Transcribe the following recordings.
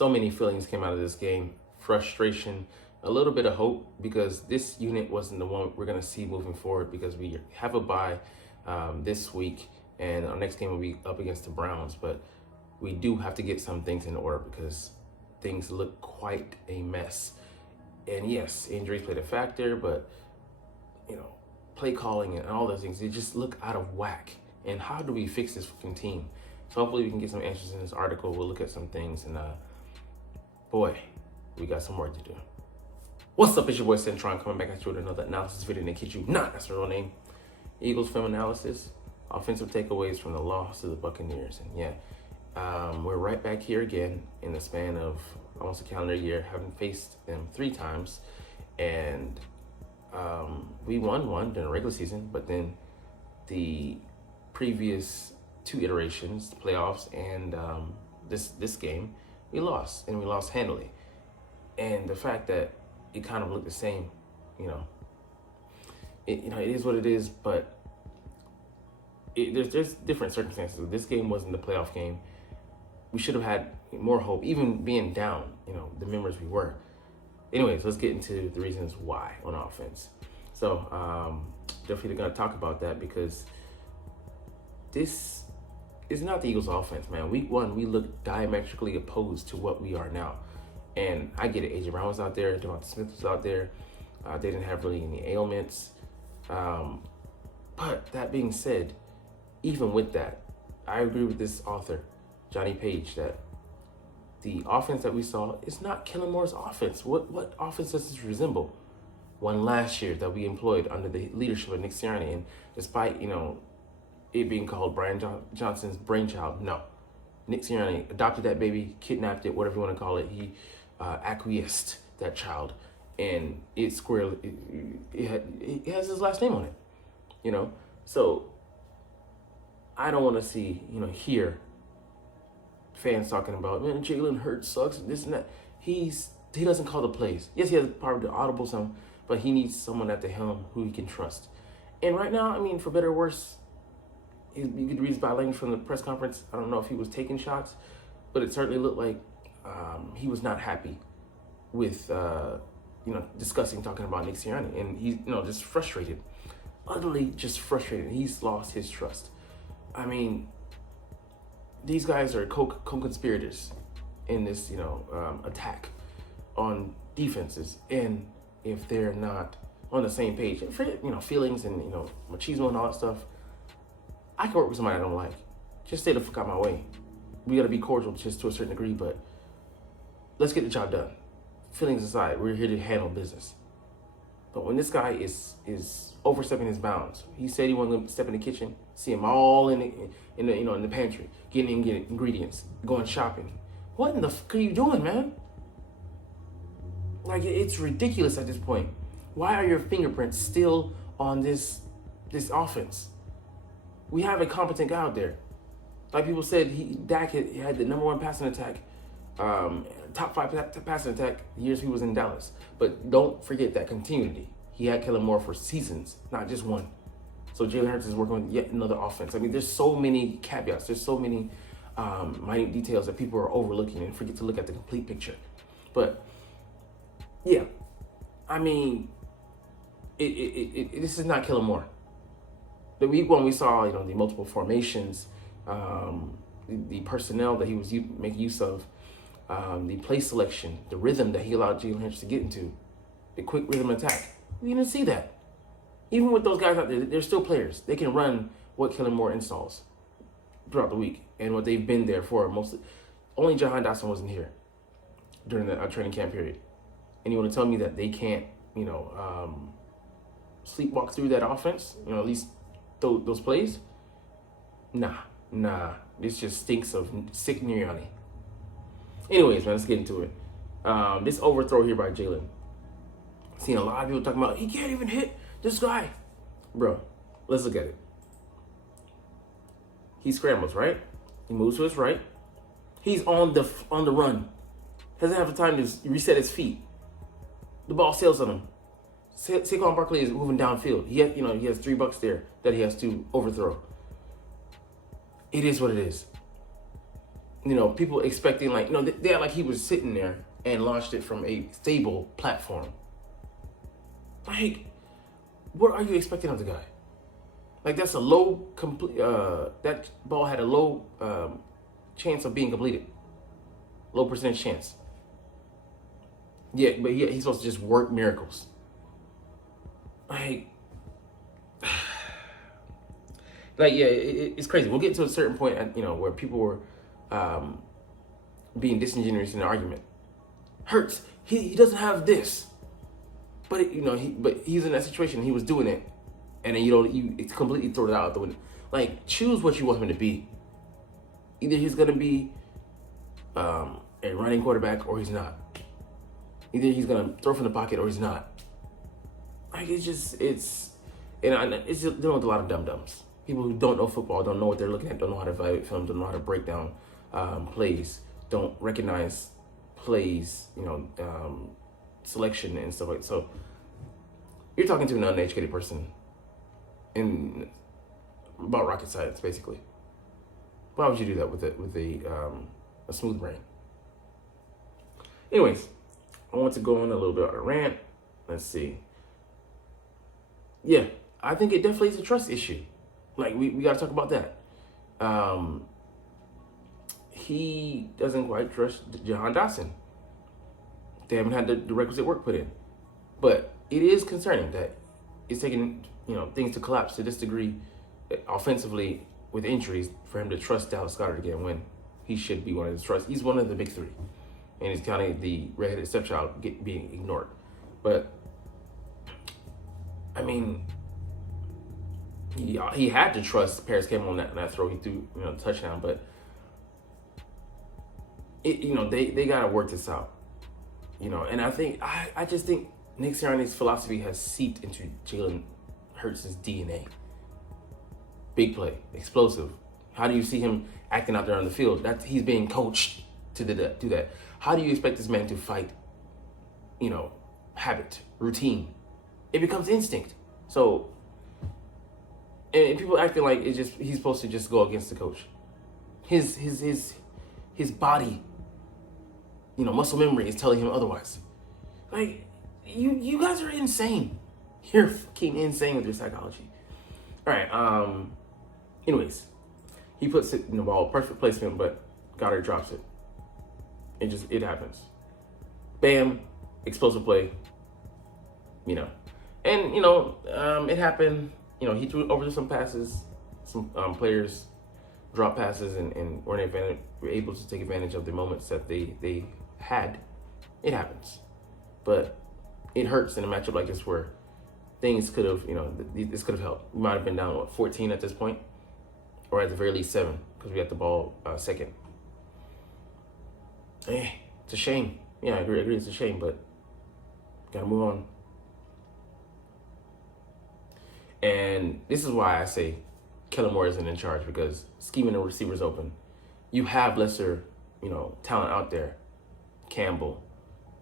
So many feelings came out of this game. Frustration, a little bit of hope, because this unit wasn't the one we're going to see moving forward, because we have a bye this week, and our next game will be up against the Browns. But we do have to get some things in order, because things look quite a mess. And yes, injuries played a factor, but play calling and all those things, they just look out of whack. And how do we fix this fucking team? So hopefully we can get some answers in this article. We'll look at some things, and boy, we got some work to do. What's up, it's your boy Centron, coming back at you with another analysis video. And kid you not, that's my real name. Eagles film analysis, offensive takeaways from the loss to the Buccaneers. And yeah, we're right back here again in the span of almost a calendar year, having faced them 3 times. And we won one during the regular season, but then the previous 2 iterations, the playoffs and this game, we lost, and we lost handily. And the fact that it kind of looked the same, it is what it is. But there's different circumstances. This game wasn't the playoff game. We should have had more hope, even being down, the members we were. Anyways, let's get into the reasons why on offense. So definitely going to talk about that, because this is not the Eagles offense, man. Week 1, we looked diametrically opposed to what we are now. And I get it. A.J. Brown was out there. Devonta Smith was out there. They didn't have really any ailments. But that being said, even with that, I agree with this author, Johnny Page, that the offense that we saw is not Kellen Moore's offense. What offense does this resemble? One last year that we employed under the leadership of Nick Sirianni, and despite it being called Brian Johnson's brainchild, no, Nick Sirianni adopted that baby, kidnapped it, whatever you want to call it. He acquiesced that child, and it has his last name on it. So I don't want to see hear fans talking about, man, Jalen Hurts sucks, this and that. He doesn't call the plays. Yes, he has probably the audible some, but he needs someone at the helm who he can trust. And right now, for better or worse, you could read his body language from the press conference. I don't know if he was taking shots, but it certainly looked like he was not happy with talking about Nick Sirianni, and he's just frustrated, utterly just frustrated. He's lost his trust. These guys are co-conspirators in this, attack on defenses. And if they're not on the same page, feelings and, machismo and all that stuff, I can work with somebody I don't like. Just stay the fuck out my way. We got to be cordial just to a certain degree, but let's get the job done. Feelings aside, we're here to handle business. But when this guy is overstepping his bounds, he said he wasn't going to step in the kitchen, see him all in the pantry, getting ingredients, going shopping. What in the fuck are you doing, man? Like, it's ridiculous at this point. Why are your fingerprints still on this offense? We have a competent guy out there. Like people said, Dak had the number 1 passing attack, top 5 passing attack the years he was in Dallas. But don't forget that continuity. He had Kellen Moore for seasons, not just one. So Jalen Hurts is working with yet another offense. There's so many caveats. There's so many minute details that people are overlooking and forget to look at the complete picture. But yeah, this is not Kellen Moore. The week 1 we saw, the multiple formations, the personnel that he was making use of, the play selection, the rhythm that he allowed Jalen Hurts to get into, the quick rhythm attack. We didn't see that. Even with those guys out there, they're still players. They can run what Kellen Moore installs throughout the week and what they've been there for mostly. Only Jahan Dotson wasn't here during the training camp period. And you want to tell me that they can't, sleepwalk through that offense, at least those plays? Nah. This just stinks of sick Sirianni. Anyways, man, let's get into it. This overthrow here by Jalen. Seen a lot of people talking about, he can't even hit this guy. Bro, let's look at it. He scrambles, right? He moves to his right. He's on the run. Doesn't have the time to reset his feet. The ball sails on him. Saquon Barkley is moving downfield. He has $3 there that he has to overthrow. It is what it is. people expecting like, they act like he was sitting there and launched it from a stable platform. Like, what are you expecting of the guy? Like, that's a low complete. That ball had a low chance of being completed. Low percentage chance. Yeah, but he's supposed to just work miracles. Like, it's crazy. We'll get to a certain point, where people were being disingenuous in the argument. Hurts. He doesn't have this, but he's in that situation. He was doing it, and then you completely throw it out the window. Like, choose what you want him to be. Either he's gonna be a running quarterback or he's not. Either he's gonna throw from the pocket or he's not. Like, it's dealing with a lot of dum-dums. People who don't know football, don't know what they're looking at, don't know how to evaluate film, don't know how to break down plays, don't recognize plays, selection and stuff like that. So you're talking to an uneducated person about rocket science, basically. Why would you do that with a smooth brain? Anyways, I want to go on a little bit on a rant. Let's see. Yeah, I think it definitely is a trust issue. Like, we got to talk about that. He doesn't quite trust Jahan Dotson. They haven't had the requisite work put in. But it is concerning that it's taking, things to collapse to this degree offensively with injuries for him to trust Dallas Goedert again when he should be one of his trusts. He's one of the big three. And he's kind of the redheaded stepchild being ignored. But, I mean, he had to trust Paris Campbell on that throw. He threw, touchdown. But, they got to work this out. And I just think Nick Sirianni's philosophy has seeped into Jalen Hurts' DNA. Big play, explosive. How do you see him acting out there on the field? He's being coached to do that. How do you expect this man to fight, habit, routine? It becomes instinct. So, and people acting like he's supposed to just go against the coach. His body, muscle memory is telling him otherwise. Like, you guys are insane. You're fucking insane with your psychology. All right. Anyways, he puts it in the ball, perfect placement, but Goddard drops it. It happens. Bam, explosive play. And it happened. He threw over some passes. Some players dropped passes and weren't able to take advantage of the moments that they had. It happens, but it hurts in a matchup like this where things could have, this could have helped. We might have been down 14 at this point, or at the very least 7 because we got the ball second. It's a shame. Yeah, I agree. It's a shame, but gotta move on. And this is why I say Kellen Moore isn't in charge, because scheming the receivers open. You have lesser, talent out there. Campbell,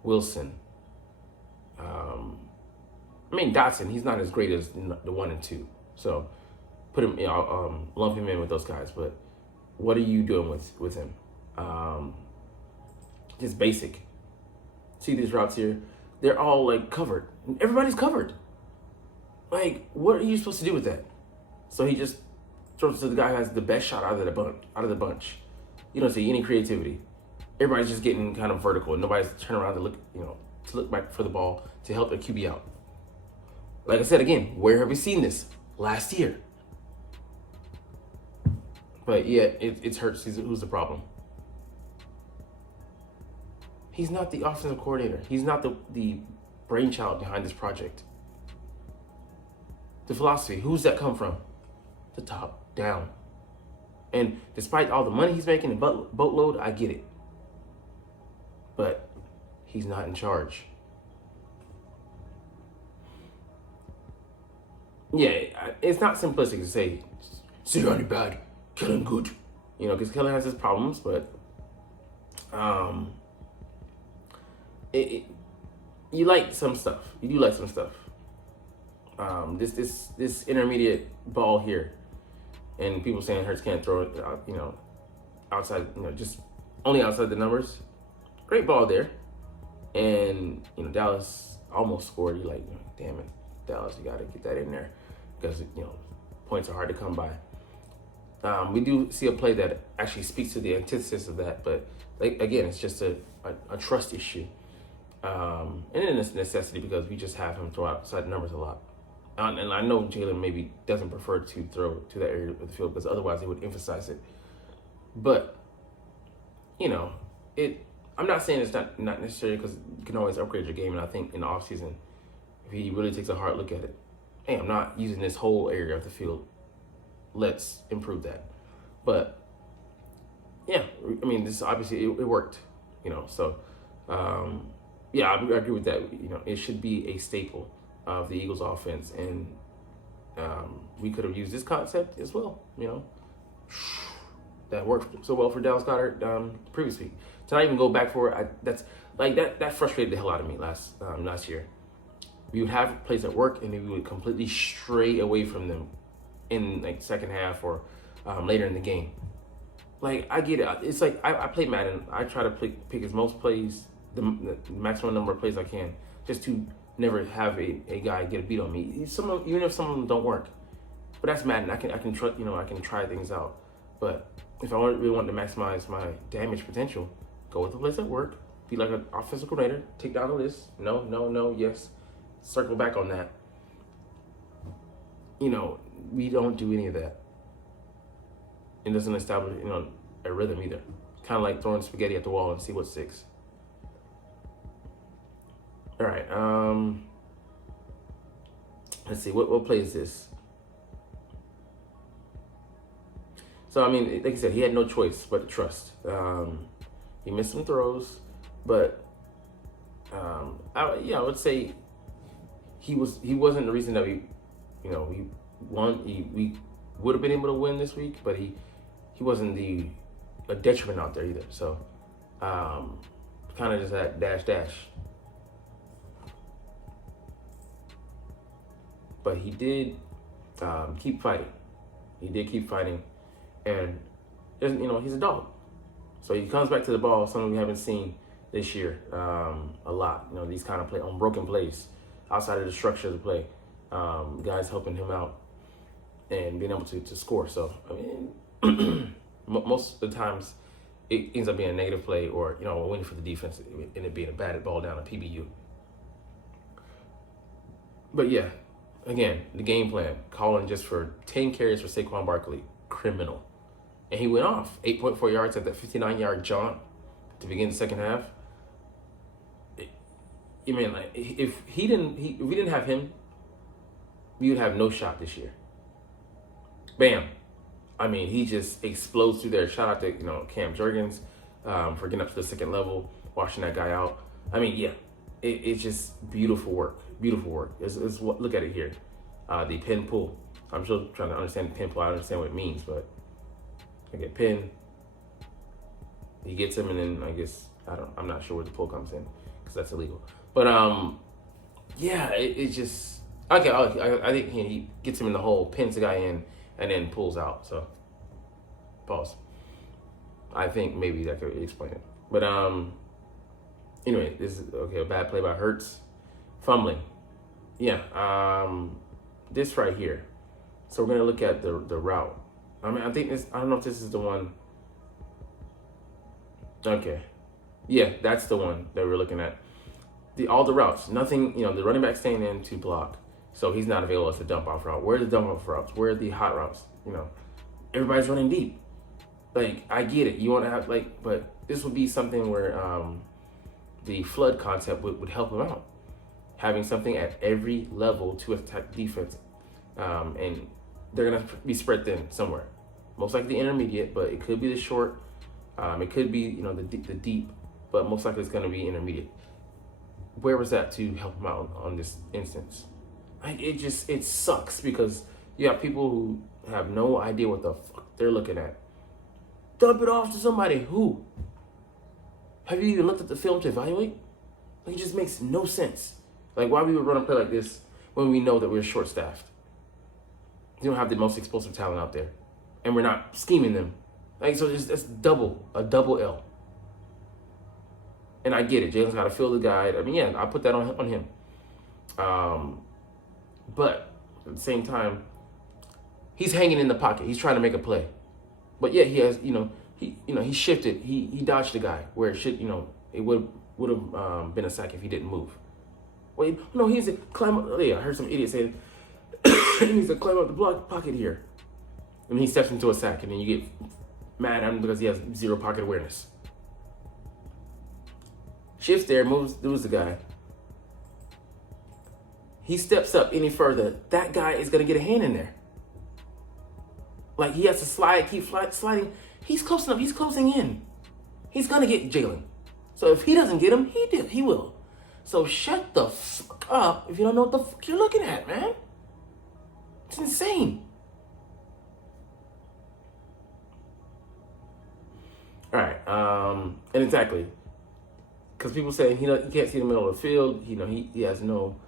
Wilson. Dotson, he's not as great as the 1 and 2. So put him, lump him in with those guys. But what are you doing with him? Just basic. See these routes here? They're all like covered. Everybody's covered. Like, what are you supposed to do with that? So he just throws to the guy who has the best shot out of the bunch. You don't see any creativity. Everybody's just getting kind of vertical, and nobody's turning around to look back for the ball to help the QB out. Like I said again, where have we seen this? Last year. But yeah, it's Hurts. Who's the problem? He's not the offensive coordinator. He's not the brainchild behind this project. The philosophy, who's that come from? The top down. And despite all the money he's making, the boatload, I get it. But he's not in charge. Yeah, it's not simplistic to say, Sirianni bad, Kellen good. Because Kellen has his problems, but you like some stuff. You do like some stuff. This intermediate ball here, and people saying Hurts can't throw it, outside, just only outside the numbers. Great ball there. And, Dallas almost scored. You're like, damn it, Dallas, you got to get that in there because, points are hard to come by. We do see a play that actually speaks to the antithesis of that, but again, it's just a trust issue. And then it's a necessity because we just have him throw outside the numbers a lot. And I know Jalen maybe doesn't prefer to throw to that area of the field because otherwise he would emphasize it. But, I'm not saying it's not necessary because you can always upgrade your game. And I think in the offseason, if he really takes a hard look at it, hey, I'm not using this whole area of the field. Let's improve that. But, yeah, I mean, this obviously it worked, So, yeah, I agree with that. It should be a staple of the Eagles offense. And we could have used this concept as well, That worked so well for Dallas Goedert the previous week. To not even go back for it, that frustrated the hell out of me last year. We would have plays at work, and then we would completely stray away from them in second half or later in the game. I get it. It's like I play Madden. I try to pick as most plays, the maximum number of plays I can, just to never have a guy get a beat on me. Even if some of them don't work, but that's Madden. I can try I can try things out. But if I really want to maximize my damage potential, go with the plays at work. Be like an offensive coordinator. Take down the list. No, yes. Circle back on that. We don't do any of that. It doesn't establish, a rhythm either. Kind of like throwing spaghetti at the wall and see what sticks. All right. Let's see. What play is this? So, I mean, like I said, he had no choice but to trust. He missed some throws, but I would say he wasn't the reason that we won. We would have been able to win this week, but he wasn't a detriment out there either. So, kind of just that dash. But he did keep fighting. He did keep fighting. And, he's a dog. So he comes back to the ball, something we haven't seen this year a lot. These kind of play on broken plays, outside of the structure of the play. Guys helping him out and being able to score. So, I mean, most of the times it ends up being a negative play or, a win for the defense and it being a batted ball down, a PBU. But, yeah, again, the game plan, calling just for 10 carries for Saquon Barkley, criminal. And he went off 8.4 yards at that 59-yard jaunt to begin the second half. If we didn't have him, we would have no shot this year. Bam. I mean, he just explodes through there. Shout out to, Cam Jurgens for getting up to the second level, washing that guy out. I mean, yeah, it's just beautiful work. Beautiful work. Look at it here. The pin pull. I'm still trying to understand the pin pull. I understand what it means, but I get pin. He gets him, and then I guess I'm not sure where the pull comes in because that's illegal. But yeah, it just okay. I think he gets him in the hole, pins the guy in, and then pulls out. So pause. I think maybe that could explain it. But anyway, this is okay. A bad play by Hurts, fumbling. Yeah. This right here. So we're gonna look at the route. I mean, I don't know if this is the one. Okay. Yeah, that's the one that we're looking at. All the routes, nothing, the running back staying in to block. So he's not available as a dump off route. Where are the dump off routes? Where are the hot routes? Everybody's running deep. I get it. You want to have, but this would be something where the flood concept would help him out. Having something at every level to attack defense. And they're going to be spread thin somewhere. Most likely the intermediate, but it could be the short. It could be, the deep, but most likely it's going to be intermediate. Where was that to help him out on this instance? It sucks because you have people who have no idea what the fuck they're looking at. Dump it off to somebody. Who? Have you even looked at the film to evaluate? It just makes no sense. Why we would run a play like this when we know that we're short-staffed? You don't have the most explosive talent out there. And we're not scheming them. So that's a double L. And I get it. Jalen's got to feel the guy. I mean, yeah, I put that on him. But at the same time, he's hanging in the pocket. He's trying to make a play. But yeah, he has, he shifted. He dodged the guy where it should, it would have been a sack if he didn't move. Wait, no, he needs to climb up. Oh, yeah, I heard some idiot say he needs to climb up the block pocket here. And he steps into a sack, and then you get mad at him because he has zero pocket awareness. Shifts there, moves the guy. He steps up any further, that guy is going to get a hand in there. Like, he has to keep sliding. He's close enough. He's closing in. He's going to get Jalen. So if he doesn't get him, he will. So shut the fuck up if you don't know what the fuck you're looking at, man. It's insane. All right. And exactly. Because people say he can't see the middle of the field. He has no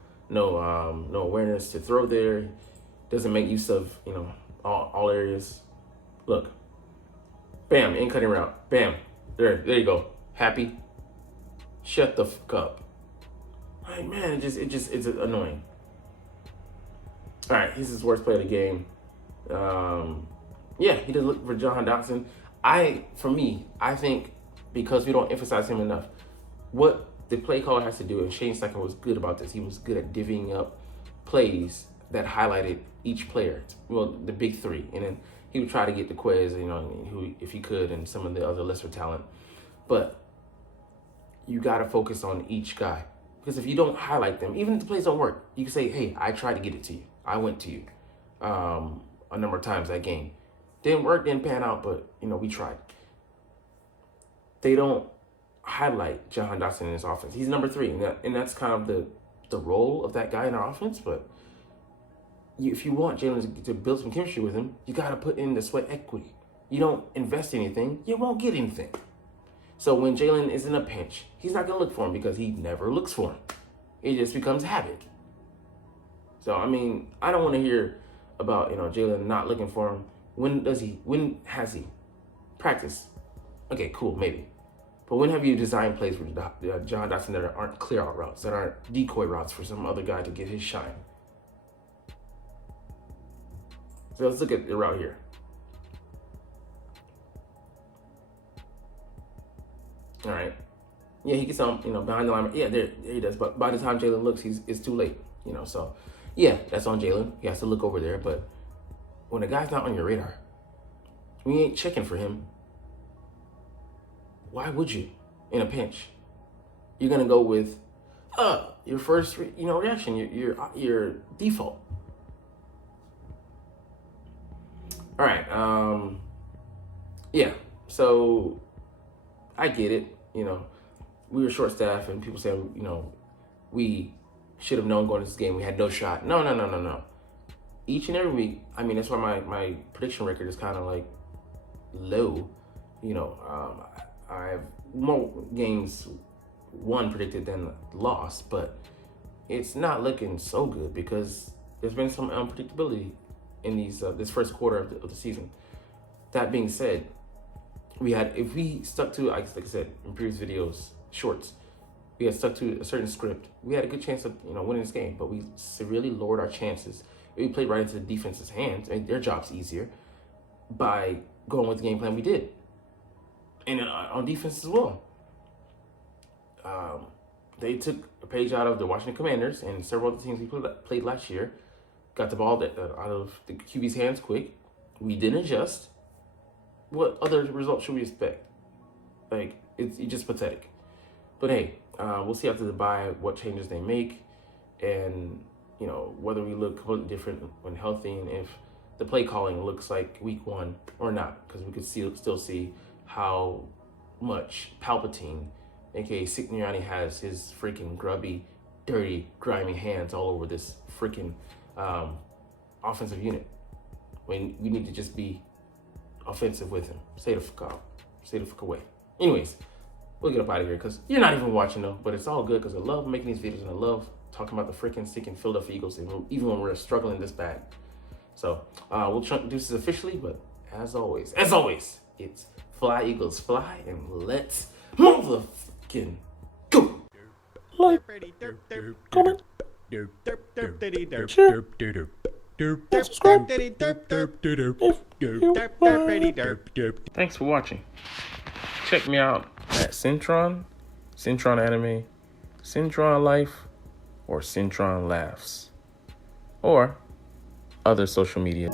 awareness to throw there. Doesn't make use of, all areas. Look. Bam, in cutting route. Bam. There you go. Happy. Shut the fuck up. Like, man, it's annoying. All right, he's his worst play of the game. Yeah, he did look for Jahan Dotson. I think because we don't emphasize him enough, what the play caller has to do, and Shane Steichen was good about this. He was good at divvying up plays that highlighted each player. Well, the big three, and then he would try to get the Quez, who if he could, and some of the other lesser talent. But you got to focus on each guy, because if you don't highlight them, even if the plays don't work, you can say, "Hey, I tried to get it to you. I went to you a number of times that game. Didn't work, didn't pan out, but we tried." They don't highlight Jahan Dotson in his offense. He's number 3, and that's kind of the role of that guy in our offense. But if you want Jalen to build some chemistry with him, you got to put in the sweat equity. You don't invest anything, you won't get anything. So when Jalen is in a pinch, he's not going to look for him because he never looks for him. It just becomes habit. So, I mean, I don't want to hear about, Jalen not looking for him. When has he? Practice. Okay, cool, maybe. But when have you designed plays for Jahan Dotson that aren't clear out routes, that aren't decoy routes for some other guy to get his shine? So let's look at the route here. All right. Yeah, he gets on, behind the line. Yeah, there he does. But by the time Jalen looks, it's too late, So, yeah, that's on Jalen. He has to look over there. But when a guy's not on your radar, we ain't checking for him. Why would you in a pinch? You're going to go with your first, reaction, your default. All right. Yeah. So I get it. We were short staffed, and people say, we should have known going into this game. We had no shot. No. Each and every week, I mean, that's why my prediction record is kind of like low. I have more games won predicted than lost, but it's not looking so good because there's been some unpredictability in this first quarter of the season. That being said, if we stuck to, like I said in previous videos, shorts, we had stuck to a certain script, we had a good chance of winning this game, but we severely lowered our chances. We played right into the defense's hands, and their job's easier by going with the game plan we did. And on defense as well. They took a page out of the Washington Commanders and several other teams we played last year. Got the ball out of the QB's hands quick. We didn't adjust. What other results should we expect? Like, it's just pathetic. But hey, we'll see after the bye what changes they make, and whether we look completely different when healthy, and if the play calling looks like week 1 or not, because we could still see how much Palpatine, aka Signoriani, has his freaking grubby, dirty, grimy hands all over this freaking offensive unit. When we need to just be offensive with him. Stay the fuck out. Stay the fuck away. Anyways, we'll get up out of here because you're not even watching though, but it's all good because I love making these videos and I love talking about the freaking sticking Philadelphia Eagles, even when we're struggling this bad. So we'll do this officially, but as always, it's Fly Eagles Fly, and let's motherfucking like, comment, share, and subscribe if you like. Thanks for watching. Check me out at Centron Anime, Centron Life, or Centron Laughs, or other social media.